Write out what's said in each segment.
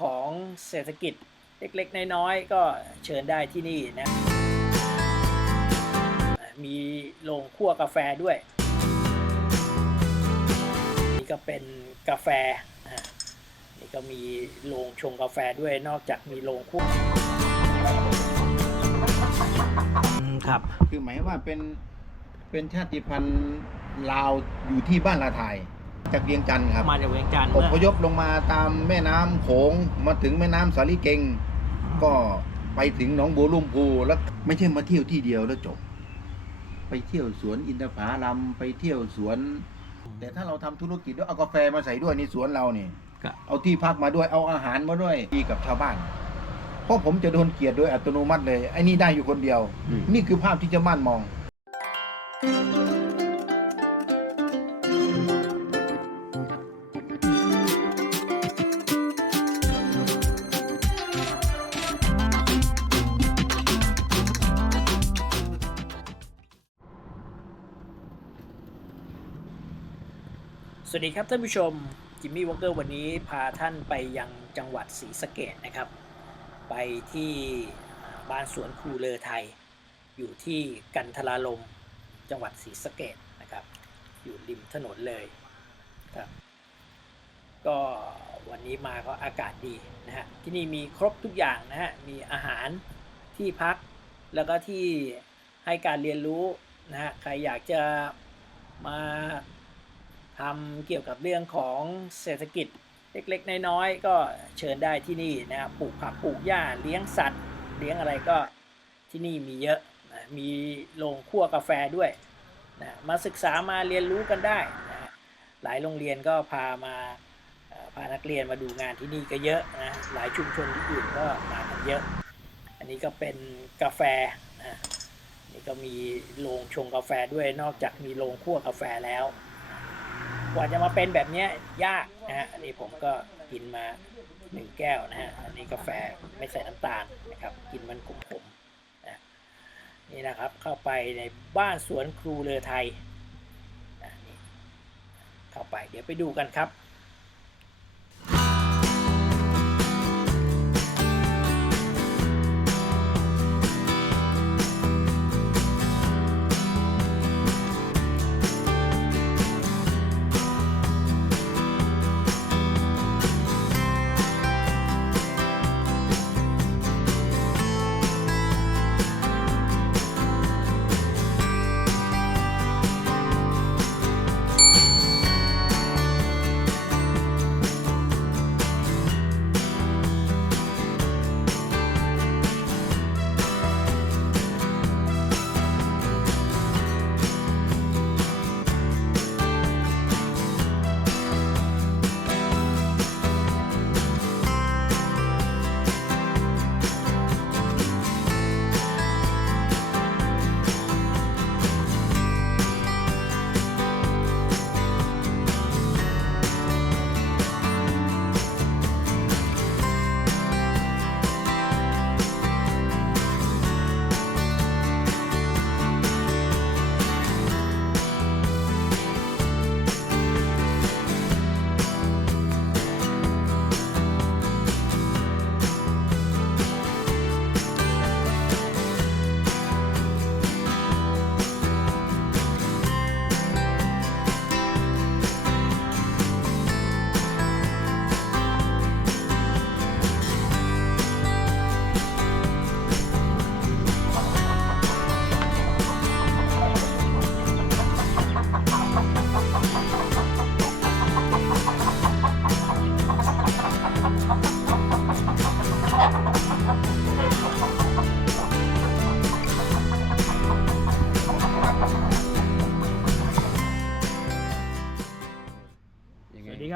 ของเศรษฐกิจเล็กๆ น้อยๆ ก็เชิญได้ที่นี่นะ มีโรงคั่วกาแฟด้วย นี่ก็เป็นกาแฟนะฮะนี่ก็มีโรงชงกาแฟด้วยนอกจากมีโรงคั่วครับ คือหมายว่าเป็นเป็นชาติพันธุ์ลาวอยู่ที่บ้านลาไทย จากเวียงจันทร์ครับมาจากเวียงจันทร์อเมื่อพยพลงมาตามแม่น้ำโขงมาถึงแม่น้ำสาลีเกงก็ไปถึงหนองบัวลุ่มพูแล้วไม่ใช่มาเที่ยวที่เดียวแล้วจบ ไปเที่ยวสวนอินทผลัมไปเที่ยวสวน แต่ถ้าเราทำธุรกิจด้วยเอากาแฟมาใส่ด้วยในสวนเรานี่ก็เอาที่พักมาด้วยเอาอาหารมาด้วยดีกับชาวบ้าน เพราะผมจะโดนเกลียดโดยอัตโนมัติเลยไอ้นี่ได้อยู่คนเดียว นี่คือภาพที่จะมั่นมอง วัสดีครับท่านผู้ชมจิมมี่วอ k เกอร์วันนี้พาท่านไปยังจังหวัดศรีสะเกดนะครับ ไปที่บ้านสวนครูเลอไทย อยู่ที่กันทราลมจังหวัดศรีสะเกดนะครับ อยู่ริมถนนเลยครับก็วันนี้มาก็อากาศดีนะฮะที่นี่มีครบทุกอย่างนะฮะมีอาหารที่พักแล้วก็ที่ให้การเรียนรู้นะฮะใครอยากจะมา ทำเกี่ยวกับเรื่องของเศรษฐกิจเล็กๆ น้อยๆ ก็เชิญได้ที่นี่นะครับปลูกผักปลูกหญ้าเลี้ยงสัตว์ เลี้ยงอะไรก็ที่นี่มีเยอะนะมีโรงคั่วกาแฟด้วยนะมาศึกษามาเรียนรู้กันได้นะหลายโรงเรียนก็พามาพานักเรียนมาดูงานที่นี่ก็เยอะนะหลายชุมชนที่อื่นก็มากันเยอะ อันนี้ก็เป็นกาแฟนะนี่ก็มีโรงชงกาแฟด้วยนอกจากมีโรงคั่วกาแฟแล้ว กว่าจะมาเป็นแบบนี้ยากนะฮะอันนี้ผมก็กินมาหนึ่งแก้วนะฮะอันนี้กาแฟไม่ใส่น้ำตาลนะครับ กินมันขมๆนะนี่นะครับ เข้าไปในบ้านสวนครูเลอไทยนะนี่เข้าไปเดี๋ยวไปดูกันครับ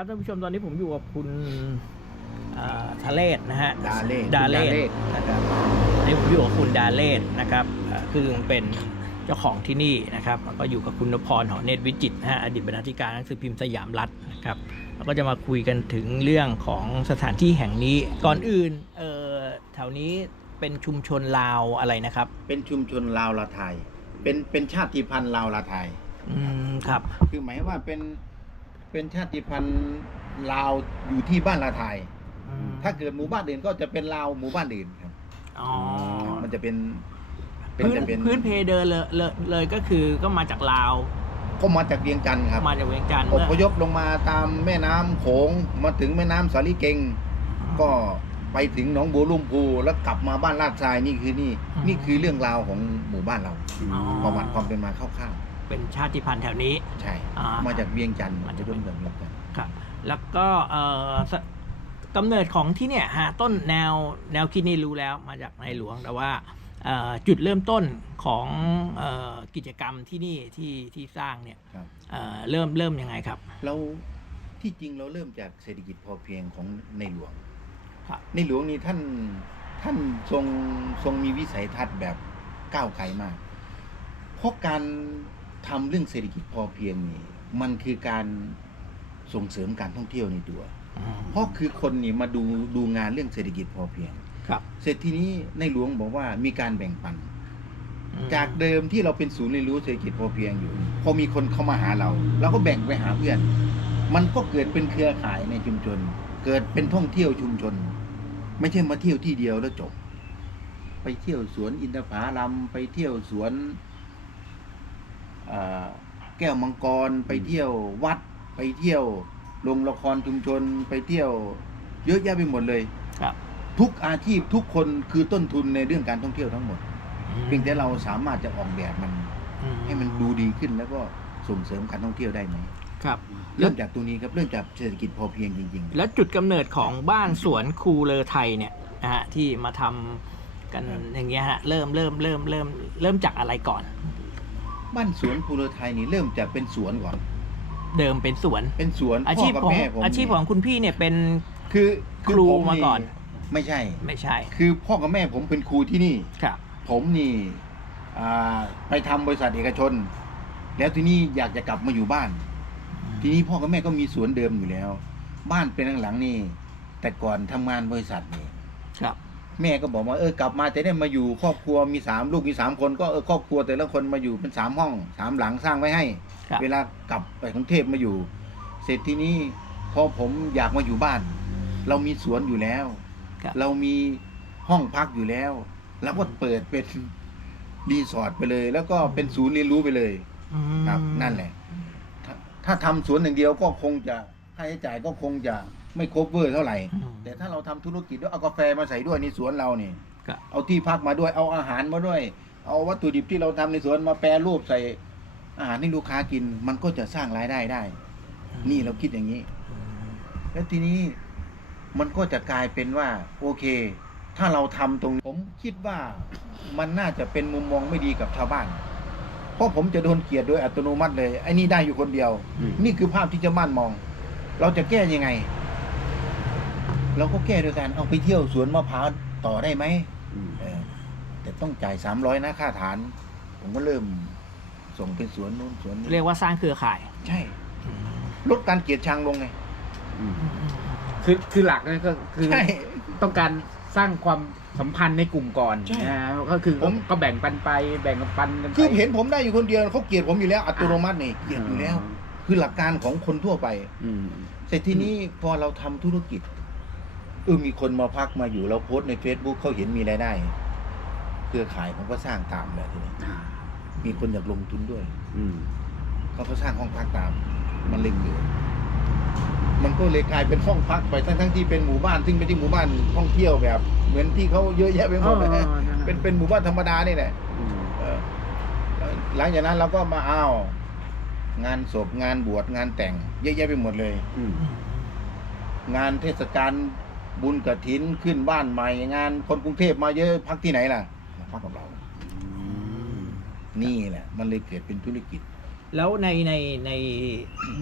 ครับท่านผู้ชมตอนนี้ผมอยู่กับคุณอ่าทะเลศนะฮะดาเลศดาเลศดาเลศนะครับอันนี้ผมอยู่กับคุณดาเลศนะครับอ่าคือเป็นเจ้าของที่นี่นะครับแล้วก็อยู่กับคุณนพรหอเนตรวิจิตรนะฮะอดีตบรรณาธิการหนังสือพิมพ์สยามรัฐนะครับแล้วก็จะมาคุยกันถึงเรื่องของสถานที่แห่งนี้ก่อนอื่นเออแถวนี้เป็นชุมชนลาวอะไรนะครับ เป็นชุมชนลาวลาไทย เป็นเป็นชาติพันธุ์ลาวลาไทยอืมครับ คือหมายว่าเป็น เป็นชาติพันธุ์ลาวอยู่ที่บ้านลาไทยอือืมถ้าเกิดหมู่บ้านอื่นก็จะเป็นลาวหมู่บ้านอื่นครับอ๋อมันจะเป็นเป็นพื้นจะเป็นพื้นเพเดินเลยเลยเลยก็คือก็มาจากลาว ก็มาจากเวียงจันทร์ครับมาจากเวียงจันทร์อเมื่อพยพลงมาตามแม่น้ำโขงมาถึงแม่น้ำสาลีเกง ก็ไปถึงหนองบัวลุ่มพูแล้วกลับมาบ้านลาดทรายนี่คือนี่ นี่คือเรื่องราวของหมู่บ้านเราอ๋อประวัติความเป็นมาคร่าว เป็นชาติพันธุ์แถวนี้ๆใช่ อ่ามาจากเวียงจันทร์มามาจาจากกเวีเวียยงงจันทร์ครับ แล้วก็เอ่อสกำเนิดของที่เนี่ยฮะต้นแนวแนวคิดนี่รู้แล้วมาจากในหลวงแต่ว่าเอ่อจุดเริ่มต้นของเอ่อกิจกรรมที่นี่ที่ที่สร้างเนี่ยครับ เอ่อเริ่มเริ่มยังไงครับ เราที่จริงเราเริ่มจากเศรษฐกิจพอเพียงของในหลวง ครับ ในหลวงนี่ท่านท่านทรงทรงมีวิสัยทัศน์แบบก้าวไกลมาก เพราะการ ทำเรื่องเศรษฐกิจพอเพียงนี่มันคือการส่งเสริมการท่องเที่ยวในตัว เพราะคือคนนี่มาดูดูงานเรื่องเศรษฐกิจพอเพียง ครับ เสร็จทีนี้ในหลวงบอกว่ามีการแบ่งปัน จากเดิมที่เราเป็นศูนย์เรียนรู้เศรษฐกิจพอเพียงอยู่ พอมีคนเข้ามาหาเราเราก็แบ่งไปหาเพื่อน มันก็เกิดเป็นเครือข่ายในชุมชน เกิดเป็นท่องเที่ยวชุมชน ไม่ใช่มาเที่ยวที่เดียวแล้วจบ ไปเที่ยวสวนอินทผลัมไปเที่ยวสวนอ่า แก้วมังกรไปเที่ยววัดไปเที่ยวโรงละครชุมชนไปเที่ยว เยอะแยะไปหมดเลยครับ ทุกอาชีพทุกคนคือต้นทุนในเรื่องการท่องเที่ยวทั้งหมด เพียงแต่เราสามารถจะออกแบบมันอืให้มันดูดีขึ้นแล้วก็ส่งเสริมการท่องเที่ยวได้ไหมครับเริ่มจากตรงนี้ครับเริ่มจากเศรษฐกิจพอเพียงจริงแล้วจุดกำเนิดของบ้านสวนครูเลอไทยเนี่ยนะฮะที่มาทำกันครับอย่างเงี้ยฮะเริ่มเริ่มเริ่มเริ่มเริ่มจากอะไรก่อนๆ บ้านสวนภูเรือไทยนี่เริ่มจากเป็นสวนก่อน เดิมเป็นสวน เป็นสวนอาพ่ชีอพกับของแม่ผมอาชีพของคุณพี่เนี่ยเป็น คืออครูผมมาก่อน ไม่ใช่ ไม่ใช่คือพ่อกับแม่ผมเป็นครูที่นี่ ครับ ผมนี่อ่าไปทำบริษัทเอกชน แล้วทีนี้อยากจะกลับมาอยู่บ้าน ทีนี้พ่อกับแม่ก็มีสวนเดิมอยู่แล้ว บ้านเป็นหลังๆนี่ แต่ก่อนทำงานบริษัทนี่ครับ แม่ก็บอกว่าเออกลับมาจะได้มาอยู่ครอบครัวมีสามลูกมีสามคนก็เออครอบครัวแต่ละคนมาอยู่เป็นสามห้องสามหลังสร้างไว้ให้ ครับ เวลากลับไปกรุงเทพมาอยู่ เสร็จทีนี้พอผมอยากมาอยู่บ้าน เรามีสวนอยู่แล้ว ครับ เรามีห้องพักอยู่แล้ว แล้วก็เปิดเป็นรีสอร์ทไปเลย แล้วก็เป็นศูนย์เรียนรู้ไปเลย อืม ครับนั่นแหละ ถ้าถ้าทำสวนอย่างเดียวก็คงจะค่าใช้จ่ายก็คงจะ ไม่ครบเวอร์เท่าไหร่ อืม แต่ถ้าเราทำธุรกิจด้วยเอากาแฟมาใส่ด้วยในสวนเราเนี่ยครับเอาที่พักมาด้วยเอาอาหารมาด้วย เอาวัตถุดิบที่เราทำในสวนมาแปรรูปใส่ อาหารให้ลูกค้ากิน มันก็จะสร้างรายได้ได้นี่เราคิดอย่างนี้ อืมแล้วทีนี้มันก็จะกลายเป็นว่า โอเค ถ้าเราทำตรงผมคิดว่ามันน่าจะเป็นมุมมองไม่ดีกับชาวบ้าน เพราะผมจะโดนเกลียดโดยอัตโนมัติเลยไอ้นี่ได้อยู่คนเดียว อืม นี่คือภาพที่ชาวบ้านมอง เราจะแก้ยังไง เราก็แก้โดยการเอาไปเที่ยวสวนมะพร้าวต่อได้ไหมอืม เออแต่ต้องจ่ายสามร้อยนะค่าฐาน ผมก็เริ่มส่งเป็นสวนนู้นสวนนี้เรียกว่าสร้างเครือข่าย ใช่ลดการเกลียดชังลงไงอืมคือคือหลักนั่นก็คือ ใช่ ต้องการสร้างความสัมพันธ์ในกลุ่มก่อนใช่นะก็คือผม ก็แบ่งปันไปแบ่งปันกันไปคือเห็นผมได้อยู่คนเดียวเขาเกลียดผมอยู่แล้ว อัตโนมัตินี่เกลียดอยู่แล้ว คือหลักการของคนทั่วไป อืม เสร็จทีนี้พอเราทำธุรกิจ เออมีคนมาพักมาอยู่เราโพสต์ใน Facebook เขาเห็นมีรายได้ เครือข่ายผมก็สร้างตามเลยทีนี้อ่ามีคนอยากลงทุนด้วย อืมเขาก็สร้างห้องพักตาม มันเลยเกิดมันก็เลยกลายเป็นห้องพักไปทั้งทั้งๆที่เป็นหมู่บ้านซึ่งไม่ใช่หมู่บ้านท่องเที่ยวแบบ เหมือนที่เขาเยอะแยะไปหมดนะฮะอ๋อนะฮะเป็นเป็นหมู่บ้านธรรมดานี่แหละอืมเออหลังจากนั้นเราก็มาอ้าวงานศพงานบวชงานแต่ง เยอะแยะไปหมดเลยอืมงานเทศกาล บุญกระถินขึ้นบ้านใหม่งาน คนกรุงเทพมาเยอะพักที่ไหนล่ะมาพักกับเรา นี่แหละ มันเลยเกิดเป็นธุรกิจ แล้วในในใน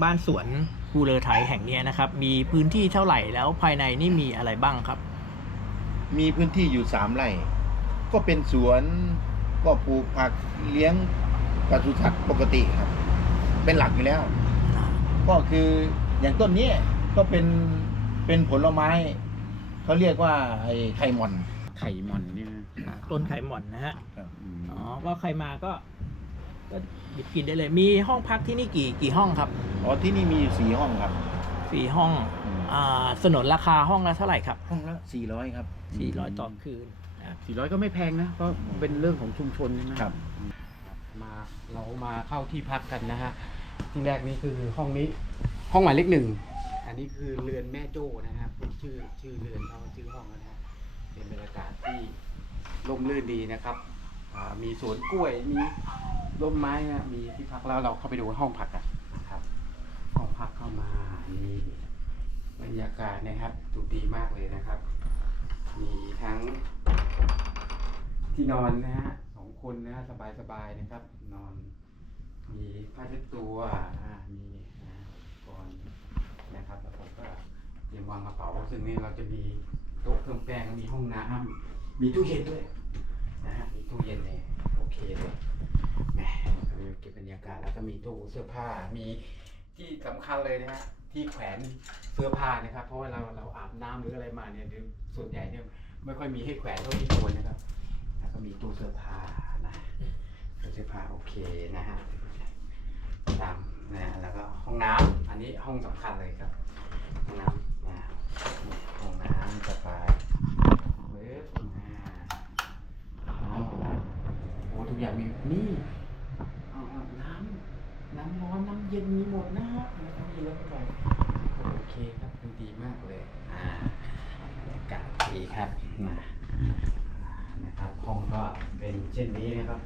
บ้านสวนครูเลอไทยแห่งเนี้ยนะครับ มีพื้นที่เท่าไหร่แล้วภายในนี่มีอะไรบ้างครับ มีพื้นที่อยู่สามไร่ ก็เป็นสวนก็ปลูกผักเลี้ยงปศุสัตว์ปกติครับ เป็นหลักอยู่แล้ว ก็คืออย่างต้นนี้ก็เป็นเป็นผลไม้ เขาเรียกว่าไอ้ไข่หมอน ไข่มอนเนี่ยนะต้นไข่หม่อนนะฮะ อืมอ๋อ ก็ใครมาก็ก็หยิบกินได้เลย มีห้องพักที่นี่กี่กี่ห้องครับ อ๋อที่นี่มีอยู่สี่ห้องครับสี่ห้อง อืมอ่าสนนราคาห้องละเท่าไหร่ครับ ห้องละสี่ร้อยครับสี่ร้อยต่อคืนนะครับ สี่ร้อยก็ไม่แพงนะ เพราะเป็นเรื่องของชุมชนใช่ไหมครับ มาเรามาเข้าที่พักกันนะฮะที่แรกนี่คือห้องนี้ห้องหมายเลขหนึ่ง อันนี้คือเรือนแม่โจ้นะครับชื่อชื่อเรือนเขาชื่อห้องนะฮะเป็นบรรยากาศที่ร่มรื่นดีนะครับมีสวนกล้วยมีร่มไม้นะมีที่พักแล้วเราเข้าไปดูห้องพักกันนะครับห้องพักเข้ามานี่บรรยากาศนะครับดูดีมากเลยนะครับ มีทั้งที่นอนนะฮะสองคนนะฮะสบายๆนะครับ นอน มีผ้าเช็ดตัวมี นะครับแล้วผมก็เตรียมวางกระเป๋าซึ่งนี่เราจะมีโต๊ะเครื่องแป้งมีห้องน้ำมีตู้เย็นด้วยนะฮะมีตู้เย็นเนี่ยโอเคเลยแหมก็มีเก็บบรรยากาศแล้วก็มีตู้เสื้อผ้ามีที่สำคัญเลยนะฮะที่แขวนเสื้อผ้านะครับ เพราะว่าเราเราอาบน้ำหรืออะไรมาเนี่ยเดี๋ยวส่วนใหญ่เนี่ยไม่ค่อยมีให้แขวนเท่าที่ควรนะครับ แล้วก็มีตู้เสื้อผ้านะตู้เสื้อผ้าโอเคนะฮะตาม นะแล้วก็ห้องน้ำอันนี้ห้องสำคัญเลยครับ ห้องน้ำนะห้องน้ำสบายเว็บนะอ๋อโอ้ทุกอย่างมีนี่เอาเอาน้ำน้ำร้อนน้ำเย็นมีหมดนะฮะแล้วก็มีรถไฟโอเคครับดูดีมากเลยอ่าบรรยากาศดีครับนะนะครับห้องก็เป็นเช่นนี้นะครับ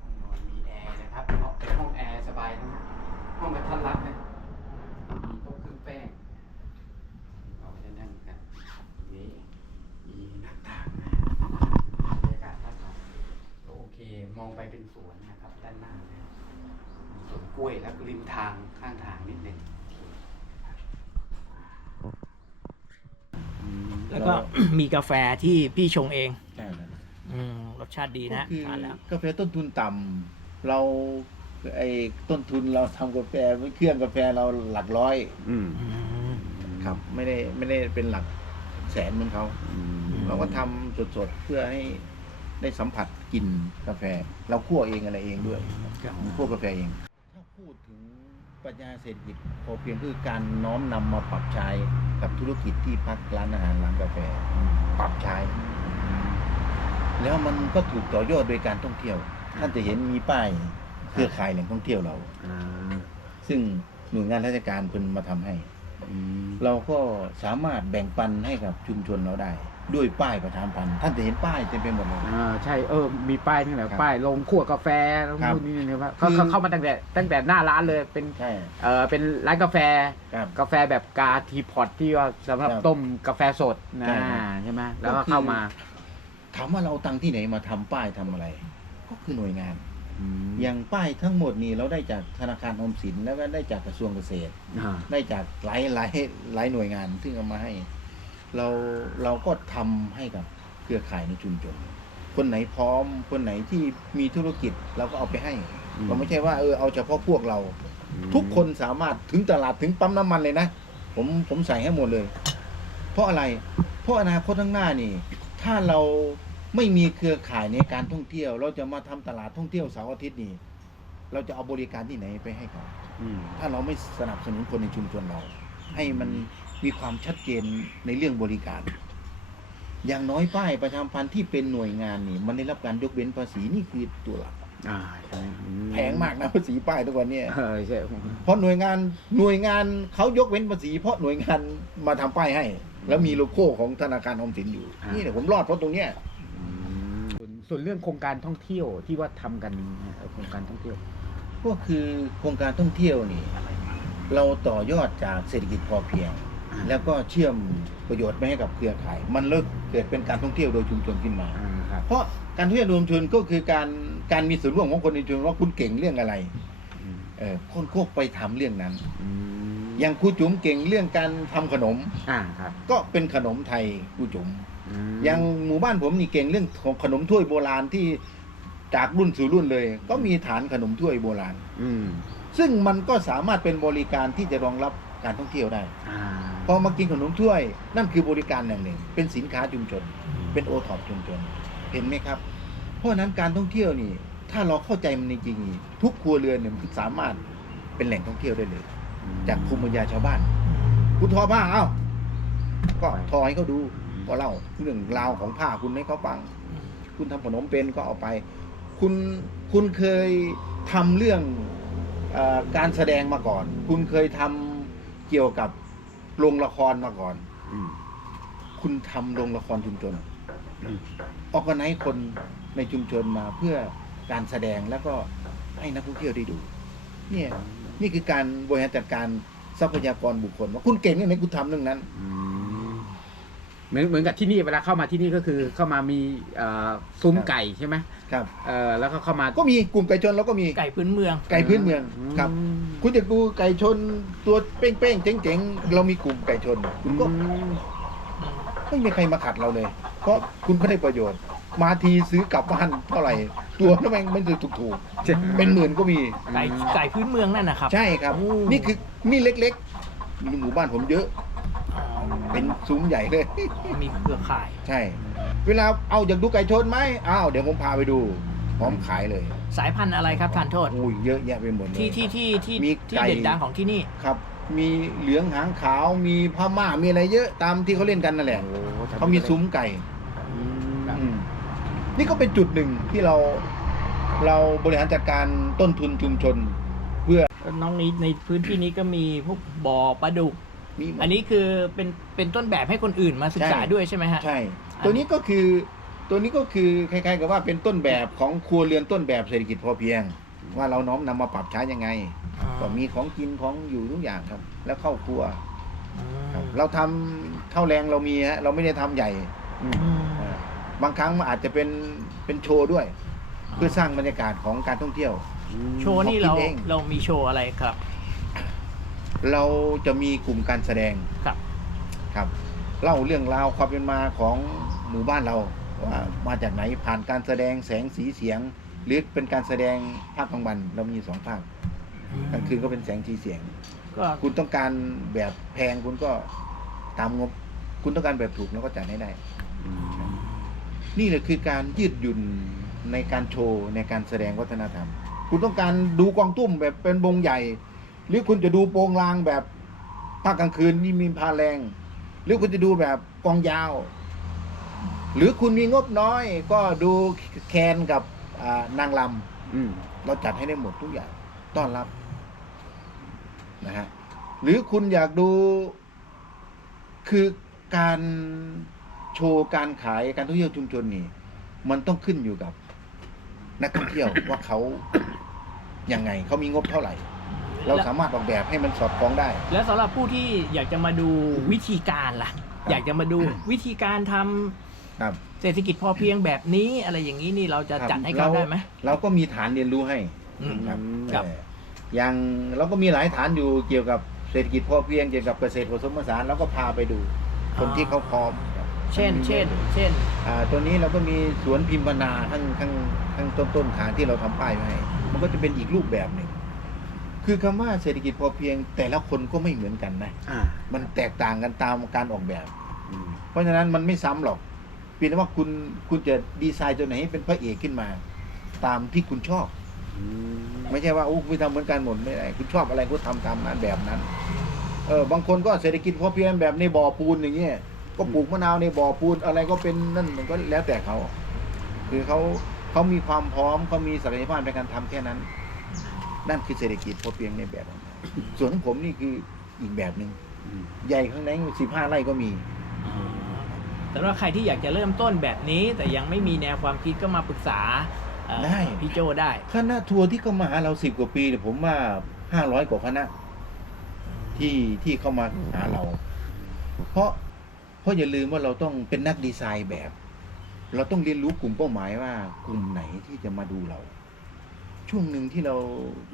ห้องนอนมีแอร์นะครับเพราะเป็นห้องแอร์สบายนะฮะ ห้องกระทัดรัดนะมีโต๊ะเครื่องแป้งเราจะนั่งกันนี่มีหน้าต่างนะบรรยากาศด้านหลังก็โอเค มองไปเป็นสวนนะครับ ด้านหน้านะมีสวนกล้วยแล้วก็ริมทางข้างทางนิดหนึ่งแล้วก็ มีกาแฟที่พี่ชงเอง ใช่ครับอืมรสชาติดีก็นะคือทานแล้ว กาแฟต้นทุนต่ำเรา ไอ้ต้นทุนเราทำกาแฟเครื่องกาแฟเราหลักร้อย อืมอืม ครับ ไม่ได้ไม่ได้เป็นหลักแสนเหมือนเขาเราก็ทำสดๆ เพื่อให้ได้สัมผัสกลิ่นกาแฟ เราคั่วเองอะไรเองด้วยครับคั่วกาแฟเอง ถ้าพูดถึงปรัชญาเศรษฐกิจพอเพียงคือการน้อมนำมาปรับใช้กับธุรกิจที่พักร้านอาหารร้านกาแฟ ปรับใช้ แล้วมันก็ถูกต่อยอดโดยการท่องเที่ยว ท่านจะเห็นมีป้ายเค รือข่ายแหล่งท่องเที่ยวเรา อ่าซึ่งหน่วยงานราชการเพิ่นมาทำให้ อืมเราก็สามารถแบ่งปันให้กับชุมชนเราได้ ด้วยป้ายประชาสัมพันธ์ท่านจะเห็นป้ายเต็มไปหมดเลย อ่าใช่เออมีป้ายนี่แหละครับป้ายลงขั่วกาแฟแล้วครับนู่นนี่นะครับเขาคือ เขาเข้ามาตั้งแต่ตั้งแต่หน้าร้านเลยเป็นใช่เออเป็นร้านกาแฟ ครับ กาแฟแบบกาทีพอตที่ว่าสำหรับครับต้มกาแฟสดนะใช่ครับใช่ไหมแล้วก็ก็คือ เข้ามาถามว่าเราเอาตังค์ที่ไหนมาทำป้ายทำอะไร ก็คือหน่วยงาน อืม อย่างป้ายทั้งหมดนี่เราได้จากธนาคารออมสินแล้วก็ได้จากกระทรวงเกษตร อ่า ได้จากหลายหลายหลายหน่วยงานที่เอามาให้ เราเราก็ทำให้กับเครือข่ายในชุมชนคนไหนพร้อม คนไหนที่มีธุรกิจเราก็เอาไปให้เราไม่ใช่ว่าเออเอาเฉพาะพวกเรา ทุกคนสามารถถึงตลาดถึงปั๊มน้ำมันเลยนะ ผมผมใส่ให้หมดเลย เพราะอะไร เพราะอนาคตข้างหน้านี่ ถ้าเรา ไม่มีเครือข่ายในการท่องเที่ยว เราจะมาทำตลาดท่องเที่ยวเสาร์อาทิตย์นี่เราจะเอาบริการที่ไหนไปให้เขาอืมถ้าเราไม่สนับสนุนคนในชุมชนเรา ให้มันมีความชัดเจนในเรื่องบริการ อย่างน้อยป้ายประชาสัมพันธ์ที่เป็นหน่วยงานนี่ มันได้รับการยกเว้นภาษีนี่คือตัวหลักอ่าใช่อืแพงมากนะภาษีป้ายทุกวันเนี่ยเออใช่เพราะหน่วยงานหน่วยงานเขายกเว้นภาษี เพราะหน่วยงานมาทำป้ายให้ แล้วมีโลโก้ของธนาคารออมสินอยู่ นี่แหละผมรอดเพราะตรงเนี้ยอืม ส่วนส่วนเรื่องโครงการท่องเที่ยวที่ว่าทำกันนะเออโครงการท่องเที่ยว ก็คือโครงการท่องเที่ยวนี่ เราต่อยอดจากเศรษฐกิจพอเพียง แล้วก็เชื่อมประโยชน์ไปให้กับเครือข่าย มันเลิกเกิดเป็นการท่องเที่ยวโดยชุมชนขึ้นมาอ่าครับเพราะการท่องเที่ยวรวมชนก็คือการการมีส่วนร่วมของคนในชุมชนว่าคุณเก่งเรื่องอะไรอืมเออคนโคกไปทำเรื่องนั้นอืมอย่างครูจุ๋มเก่งเรื่องการทำขนมอ่าครับก็เป็นขนมไทยครูจุ๋ม อืมอย่างหมู่บ้านผมนี่เก่งเรื่องของขนมถ้วยโบราณที่จากรุ่นสู่รุ่นเลย ก็มีฐานขนมถ้วยโบราณ อืมซึ่งมันก็สามารถเป็นบริการที่จะรองรับการท่องเที่ยวได้ อ่าพอมากินขนมถ้วย นั่นคือบริการอย่างหนึ่ง เป็นสินค้าชุมชน เป็นโอท็อปชุมชน เห็นไหมครับ เพราะฉะนั้นการท่องเที่ยวนี่ ถ้าเราเข้าใจมันจริงๆนี่ทุกครัวเรือนเนี่ยมันสามารถเป็นแหล่งท่องเที่ยวได้เลย จากภูมิปัญญาชาวบ้าน คุณทอผ้าเอ้า ก็ทอให้เขาดู ก็เล่าเรื่องราวของผ้าคุณให้เขาฟัง คุณทำขนมเป็นก็เอาไป คุณคุณเคยทำเรื่องเออการแสดงมาก่อน คุณเคยทำเกี่ยวกับโรงละครมาก่อนอืมคุณทำโรงละครชุมชนอืมออกกันไนคนในชุมชนมาเพื่อการแสดงแล้วก็ให้นักท่องเที่ยวได้ดู เนี่ยนี่คือการบริหารจัดการทรัพยากรบุคคลว่าคุณเก่งยังไงคุณทำเรื่องนั้นอืม เหมือนเหมือนกับที่นี่เวลาเข้ามาที่นี่ก็คือเข้ามามีเอ่อซุ้มครับไก่ใช่ไหมครับ เออแล้วก็เข้ามาก็มีกลุ่มไก่ชนแล้วก็มีไก่พื้นเมือง ไก่พื้นเมืองครับอืมคุณจะดูไก่ชนตัวเป้งๆเจ๋งๆเรามีกลุ่มไก่ชนคุณก็อืมไม่มีใครมาขัดเราเลย เพราะคุณก็ได้ประโยชน์ มาทีซื้อกลับบ้านเท่าไหร่ ตัวนั่นเองไม่ถูกถูกๆเป็นหมื่นก็มีไก่ไก่พื้นเมืองนั่นนะครับ ใช่ครับโอ้นี่คือนี่เล็กๆหมู่บ้านผมเยอะอ๋อ เป็นซุ้มใหญ่เลย มีเครือข่าย ใช่ เวลาเอาอยากดูไก่ชนไหมอ้าวเดี๋ยวผมพาไปดูพร้อมขายเลยสายพันธุ์อะไรครับทานโทษอุ้ยเยอะแยะไปหมดเลย ที่ที่ที่ที่มีที่ไก่ เด่นดังของที่นี่ครับ มีเหลืองหางขาวมีพม่ามีอะไรเยอะตามที่เขาเล่นกันนั่นแหละโอ้ทำเขามีซุ้มไก่อืมอืมนี่ก็เป็นจุดหนึ่งที่เราเราบริหารจัดการต้นทุนชุมชน น้องนี้ในพื้นที่นี้ก็มีพวกบ่อปลาดุก มีหมดอันนี้คือเป็นเป็นต้นแบบให้คนอื่นมาศึกษาใช่ ด้วยใช่ไหมฮะ ใช่ตัวนี้ก็คือตัวนี้ก็คือคล้ายๆกับว่าเป็นต้นแบบของครัวเรือนต้นแบบเศรษฐกิจพอเพียง ว่าเราน้อมนำมาปรับใช้ยังไงก็มีของกินของอยู่ทุกอย่างครับ แล้วเข้าครัวอืมครับเราทำเท่าแรงเรามีฮะเราไม่ได้ทำใหญ่อืมอืมอ่าบางครั้งมันอาจจะเป็นเป็นโชว์ด้วย เพื่อสร้างบรรยากาศของการท่องเที่ยว โชว์นี่เราเขาคิดเอง เรามีโชว์อะไรครับ เราจะมีกลุ่มการแสดงครับ ครับ เล่าเรื่องราวความเป็นมาของหมู่บ้านเราว่ามาจากไหนผ่านการแสดงแสงสีเสียง หรือเป็นการแสดงภาคกลางวันเรามีสองภาคกลางคืนก็เป็นแสงสีเสียง ก็คุณต้องการแบบแพงคุณก็ตามงบ คุณต้องการแบบถูกเราก็จัดให้ได้อืมนี่แหละคือการยืดหยุ่นในการโชว์ในการแสดงวัฒนธรรม คุณต้องการดูกวางตุ้มแบบเป็นวงใหญ่ หรือคุณจะดูโปงลางแบบภาคกลางคืนนี่มีพาแรง หรือคุณจะดูแบบกองยาว หรือคุณมีงบน้อย ก็ดูแคนกับอ่านางลอืมำเราจัดให้ได้หมดทุกอย่างต้อนรับนะฮะหรือคุณอยากดูคือการโชว์การขายการท่องเที่ยวชุมชนนี่ มันต้องขึ้นอยู่กับ นักท่องเที่ยวว่าเขายังไงเขามีงบเท่าไหร่ เราสามารถออกแบบให้มันสอดคล้องได้ แล้วสำหรับผู้ที่อยากจะมาดูวิธีการล่ะ อยากจะมาดูวิธีการทำครับเศรษฐกิจพอเพียงแบบนี้อะไรอย่างนี้นี่เราจะครับจัดให้เขาเราได้ไหมเราก็มีฐานเรียนรู้ให้อืม ครับครับ เอ่ออย่างเราก็มีหลายฐานอยู่เกี่ยวกับเศรษฐกิจพอเพียงเกี่ยวกับเกษตรผสมผสานเราก็พาไปดู คนที่เขาพร้อมครับ เช่น เช่น เช่น อ่าตัวนี้เราก็มีสวนพิมพนาข้างข้างข้างต้นต้นขาที่เราทำป้ายไว้ให้มันก็จะเป็นอีกรูปแบบหนึ่ง คือคำว่าเศรษฐกิจพอเพียง แต่ละคนก็ไม่เหมือนกันนะ อ่ามันแตกต่างกันตามการออกแบบ อืมเพราะฉะนั้นมันไม่ซ้ำหรอกเพียงแต่ว่าคุณคุณจะดีไซน์ตัวไหนให้เป็นพระเอกขึ้นมา ตามที่คุณชอบ อืมไม่ใช่ว่าโอ้คุณทำเหมือนกันหมดไม่ได้คุณชอบอะไรคุณทำตามนั้นแบบนั้น เออบางคนก็เศรษฐกิจพอเพียงแบบในบ่อปูนอย่างเงี้ยก็ปลูกมะนาวในบ่อปูนอะไรก็เป็นนั่นมันก็แล้วแต่เขา คือเขาเขามีความพร้อมเขามีศักยภาพในการทำแค่นั้น นั่นคือเศรษฐกิจพอเพียงในแบบของเขาส่วนของผมนี่คืออีกแบบหนึ่งอืมใหญ่ข้างในสิบห้าไร่ก็มีสำหรับใครที่อยากจะเริ่มต้นแบบนี้ แต่ยังไม่มีแนวความคิดก็มาปรึกษาเอ่อได้ พี่โจได้ คณะทัวร์ที่เข้ามาหาเราสิบกว่าปีเนี่ยผมว่าห้าร้อยกว่าคณะ ที่ที่เข้ามาหาเรา เพราะเพราะอย่าลืมว่าเราต้องเป็นนักดีไซน์แบบ เราต้องเรียนรู้กลุ่มเป้าหมายว่ากลุ่มไหนที่จะมาดูเรา ช่วงหนึ่งที่เรา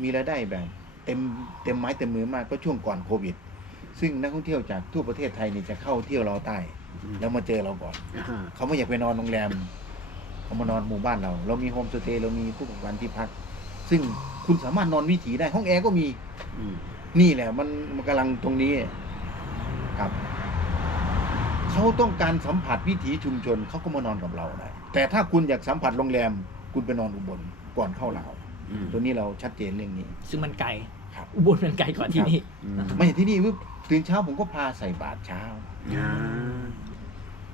มีรายได้แบบ เต็มเต็มไม้เต็มมือมากก็ช่วงก่อนโควิด ซึ่งนักท่องเที่ยวจากทั่วประเทศไทยเนี่ยจะเข้าเที่ยวเราใต้ แล้วมาเจอเราก่อนอ่าเขาไม่อยากไปนอนโรงแรมเขามานอนหมู่บ้านเรา เรามีโฮมสเตย์เรามีทุกวันที่พัก ซึ่งคุณสามารถนอนวิถีได้ห้องแอร์ก็มีอืมนี่แหละ มันมันกำลังตรงนี้ครับเขาต้องการสัมผัสวิถีชุมชนเขาก็มานอนกับเราได้แต่ถ้าคุณอยากสัมผัสโรงแรม คุณไปนอนอุบลก่อนเข้าลาว อืมตัวนี้เราชัดเจนเรื่องนี้ ซึ่งมันไกล ครับ อุบลมันไกลกว่าที่นี่ อืมไม่ที่นี่ปุ๊บตื่นเช้าผมก็พาใส่บาตรเช้า อ่า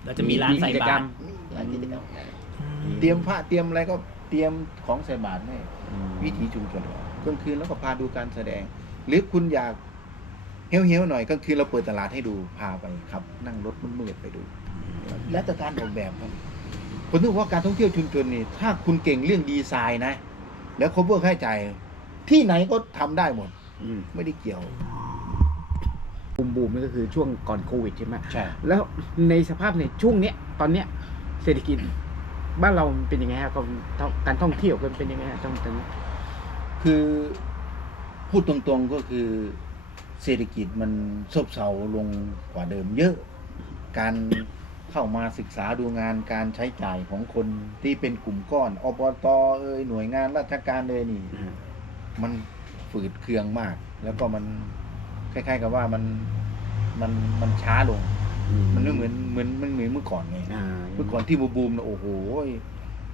เราจะมีร้านใส่กิจบากรตรรมหลายกิจกรรมอืมเตรียมพระเตรียมอะไรก็เตรียมของใส่บาตรให้อืมวิถีชุมชนกลางคืนแล้วก็พาดูการแสดง หรือคุณอยากเฮี้ยวๆหน่อยกลางคืนเราเปิดตลาดให้ดูพาไปครับ นั่งรถมืดๆไปดู และแต่การออกแบบครับผมถึงว่าการท่องเที่ยวชุมชนนี่ถ้าคุณเก่งเรื่องดีไซน์นะ แล้ว cover ค่าใช้จ่ายที่ไหนก็ทำได้หมด อืมไม่ได้เกี่ยว บูมบูมนี่ก็คือช่วงก่อนโควิดใช่ไหมใช่ แล้วในสภาพในช่วงเนี้ยตอนเนี้ยเศรษฐกิจบ้านเรามันเป็นยังไงฮะการการท่องเที่ยวกันเป็นยังไงฮะตอนตอนนี้คือพูดตรงๆก็คือเศรษฐกิจมันซบเซาลงกว่าเดิมเยอะ การ เข้ามาศึกษาดูงานการใช้จ่ายของคนที่เป็นกลุ่มก้อนอบตเอ่ยหน่วยงานราชการเลยนี่ มันฝืดเคืองมาก แล้วก็มันคล้ายๆกับว่ามันมันมันช้าลง มันไม่เหมือนเหมือนมันเหมือนเมื่อก่อนไงอ่าเมื่อก่อนที่บูบูมนะโอ้โห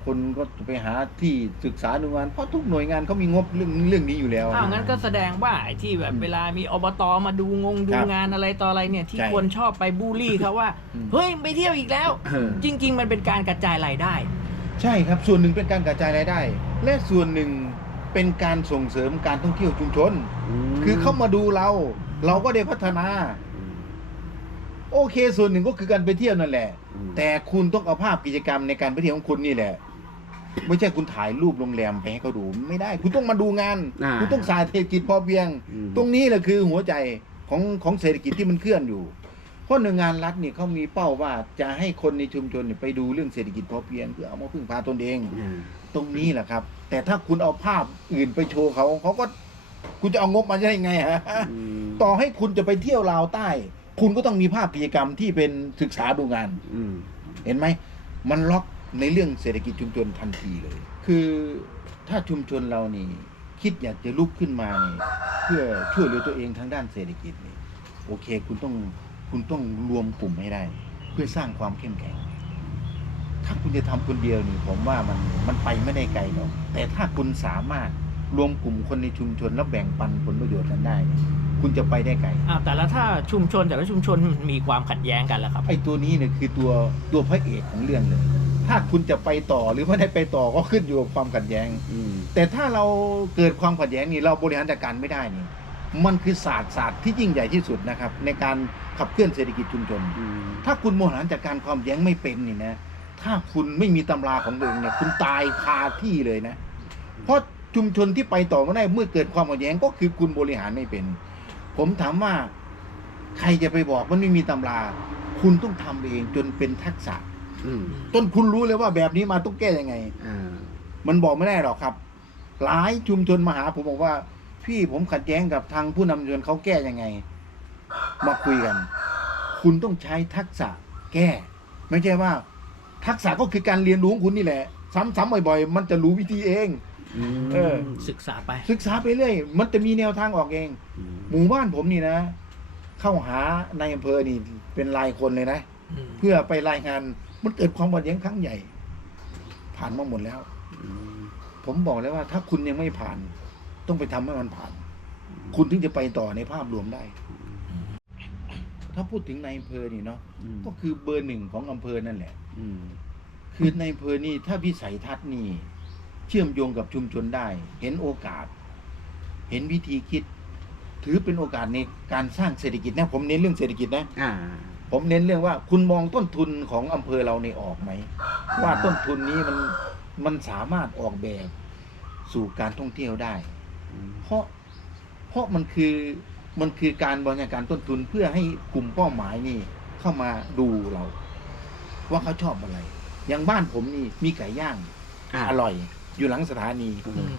คนก็ไปหาที่ศึกษาดูงานเพราะทุกหน่วยงานเขามีงบเรื่องเรื่องนี้อยู่แล้ว อ้าวงั้นก็แสดงว่าไอ้ที่แบบอืมเวลามีอบตมาดูงงดูครับงานอะไรต่ออะไรเนี่ยที่ใช่คนชอบไปบูลลี่เขาว่า อืมเฮ้ยไปเที่ยวอีกแล้ว เออ จริง ๆ มันเป็นการกระจายรายได้ ใช่ครับ ส่วนหนึ่งเป็นการกระจายรายได้ และส่วนหนึ่งเป็นการส่งเสริมการท่องเที่ยวชุมชน คือเข้ามาดูเรา เราก็ได้พัฒนา โอเค ส่วนหนึ่งก็คือการไปเที่ยวนั่นแหละ แต่คุณต้องเอาภาพกิจกรรมในการไปเที่ยวของคุณนี่แหละ ไม่ใช่คุณถ่ายรูปโรงแรมไปให้เขาดูไม่ได้ คุณต้องมาดูงาน อ่าคุณต้องสายเศรษฐกิจพอเพียง อืม ตรงนี้แหละคือหัวใจของของเศรษฐกิจที่มันเคลื่อนอยู่ เพราะหน่วยงานรัฐเนี่ยเขามีเป้าว่าจะให้คนในชุมชนเนี่ยไปดูเรื่องเศรษฐกิจพอเพียงเพื่อเอามาพึ่งพาตนเอง อ่า ตรงนี้แหละครับ แต่ถ้าคุณเอาภาพอื่นไปโชว์เขาเขาก็คุณจะเอางบมาได้ยังไงฮะอืมต่อให้คุณจะไปเที่ยวลาวใต้ คุณก็ต้องมีภาพกิจกรรมที่เป็นศึกษาดูงาน อืม เห็นไหม มันล็อก ในเรื่องเศรษฐกิจชุมชนทันทีเลย คือถ้าชุมชนเรานี่ คิดอยากจะลุกขึ้นมานี่เพื่อช่วยเหลือตัวเองทางด้านเศรษฐกิจนี่โอเค คุณต้องคุณต้องรวมกลุ่มให้ได้ เพื่อสร้างความเข้มแข็ง ถ้าคุณจะทำคนเดียวนี่ผมว่ามันมันไปไม่ได้ไกลหรอกแต่ถ้าคุณสามารถรวมกลุ่มคนในชุมชนแล้วแบ่งปันผลประโยชน์กันได้เนี่ยคุณจะไปได้ไกลอ้าวแต่ละถ้าชุมชนแต่ละชุมชนมีความขัดแย้งกันแล้วครับไอ้ตัวนี้เนี่ยคือตัวตัวพระเอกของเรื่องเลย ถ้าคุณจะไปต่อหรือไม่ได้ไปต่อก็ขึ้นอยู่กับความขัดแย้ง อืม แต่ถ้าเราเกิดความขัดแย้งนี่เราบริหารจัดการไม่ได้นี่มันคือศาสตร์ศาสตร์ที่ยิ่งใหญ่ที่สุดนะครับ ในการขับเคลื่อนเศรษฐกิจชุมชน อืม ถ้าคุณบริหารจัดการความแย้งไม่เป็นนี่นะ ถ้าคุณไม่มีตำราของตัวเองเนี่ยคุณตายคาที่เลยนะ เพราะชุมชนที่ไปต่อไม่ได้เมื่อเกิดความขัดแย้งก็คือคุณบริหารไม่เป็น ผมถามว่าใครจะไปบอกมันไม่มีตำรา คุณต้องทำเองจนเป็นทักษะ อืมจนคุณรู้เลยว่าแบบนี้มาต้องแก้ยังไง อ่ามันบอกไม่ได้หรอกครับ หลายชุมชนมาหาผมบอกว่า พี่ผมขัดแย้งกับทางผู้นำชุมชนเขาแก้ยังไง มาคุยกัน คุณต้องใช้ทักษะแก้ ไม่ใช่ว่า ทักษะก็คือการเรียนรู้ของคุณนี่แหละ ซ้ำๆบ่อยๆ มันจะรู้วิธีเองมเออ ศึกษาไปศึกษาไปเรื่อยมันจะมีแนวทางออกเองมหมู่บ้านผมนี่นะ เข้าหาในอำเภอนี่เป็นรายคนเลยนะเพื่อไปรายงาน มันเกิดความขัดแย้งครั้งใหญ่ ผ่านมาหมดแล้วอืมผมบอกแล้วว่า ถ้าคุณยังไม่ผ่าน ต้องไปทำให้มันผ่าน คุณถึงจะไปต่อในภาพรวมได้ ถ้าพูดถึงในายอำเภอนี่เนาะอืมก็คือเบอร์หนึ่งของอำเภอนั่นแหละอืมคือในอำเภอนี่ถ้าวิสัยทัศน์นี่ เชื่อมโยงกับชุมชนได้ เห็นโอกาส เห็นวิธีคิด ถือเป็นโอกาสในการสร้างเศรษฐกิจนะผมเน้นเรื่องเศรษฐกิจนะอ่า ผมเน้นเรื่องว่าคุณมองต้นทุนของอำเภอเราในออกไหม ว่าต้นทุนนี้มันมันสามารถออกแบบสู่การท่องเที่ยวได้ เพราะเพราะมันคือมันคือการบริหารการต้นทุนเพื่อให้กลุ่มเป้าหมายนี่เข้ามาดูเรา ว่าเขาชอบอะไร อย่างบ้านผมนี่มีไก่ย่างอ่าอร่อย อยู่หลังสถานีอืม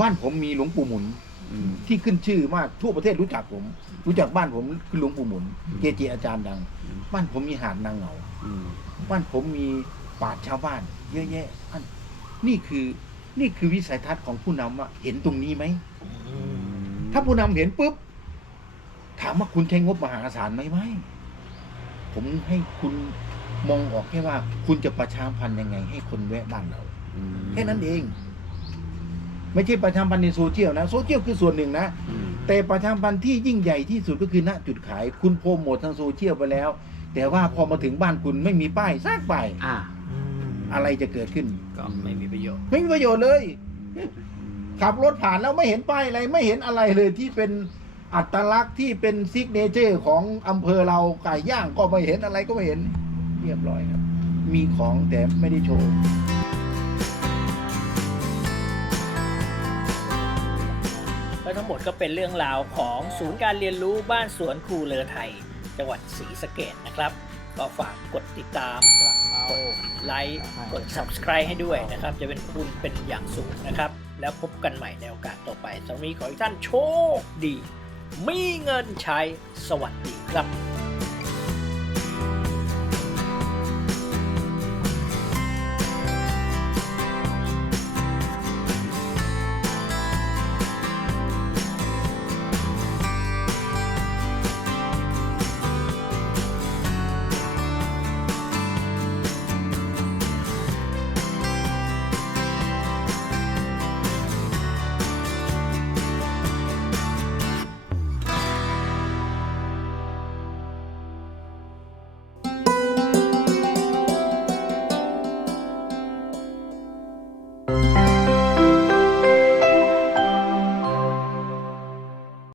บ้านผมมีหลวงปู่หมุน อืม ที่ขึ้นชื่อมากทั่วประเทศรู้จักผม รู้จักบ้านผมคือหลวงปู่หมุนอืมเกจิอาจารย์ดังบ้านผมมีหาดนางเหงา อืม บ้านผมมีป่าชญ์ชาวบ้าน เยอะแยะอันนี่คือนี่คือวิสัยทัศน์ของผู้นำว่าเห็นตรงนี้ไหม ถ้าผู้นำเห็นปุ๊บ ถามว่าคุณใช้งบมหาศาลไหมไม่ ผมให้คุณมองออกแค่ว่า คุณจะประชาพันธ์ยังไง ให้คนแวะบ้านเราอืมแค่นั้นเอง ไม่ใช่ประชาพันธ์ในโซเชียลนะโซเชียลคือส่วนหนึ่งนะอืมแต่ประชาสัมพันธ์ที่ยิ่งใหญ่ที่สุดก็คือณจุดขาย คุณโปรโมททางโซเชียลไปแล้ว แต่ว่าพอมาถึงบ้านคุณไม่มีป้ายสร้างป้ายอ่าอะไรจะเกิดขึ้น ก็ไม่มีประโยชน์ ไม่มีประโยชน์เลย ขับรถผ่านแล้วไม่เห็นป้ายอะไร ไม่เห็นอะไรเลยที่เป็นอัตลักษณ์ที่เป็นซิกเนเจอร์ของอำเภอเราไก่ย่างก็ไม่เห็นอะไรก็ไม่เห็น เรียบร้อยครับ มีของแต่ไม่ได้โชว์ งหมดก็เป็นเรื่องราวของศูนย์การเรียนรู้บ้านสวนครูเลอไทย จังหวัดศรีสะเกดนะครับ ก็ฝากกดติดตามกดไลค์กด subscribe ให้ด้วยนะครับ จะเป็นคุณเป็นอย่างสูงนะครับ แล้วพบกันใหม่ในโอกาสต่อไปสำหรับวันนี้ขอให้ท่านโชคดี มีเงินใช้สวัสดีครับ